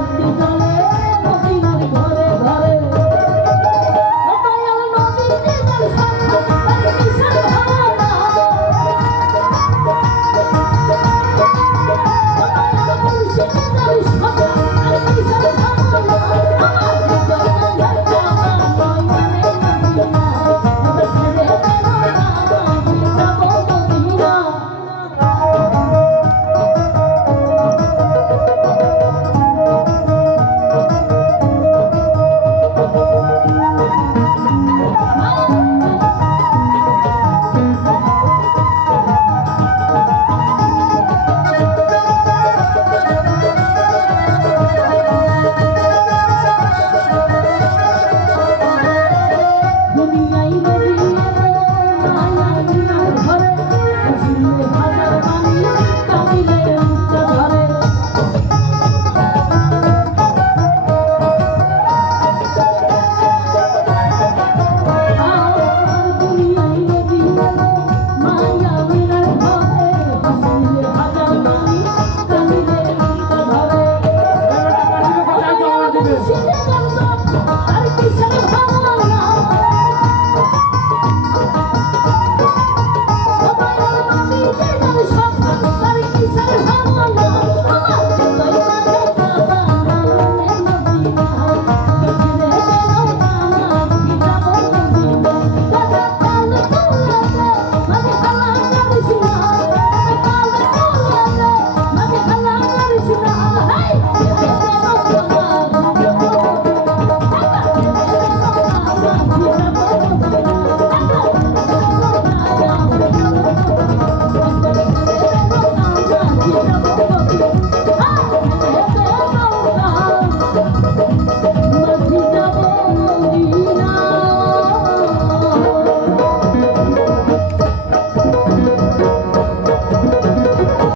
Don't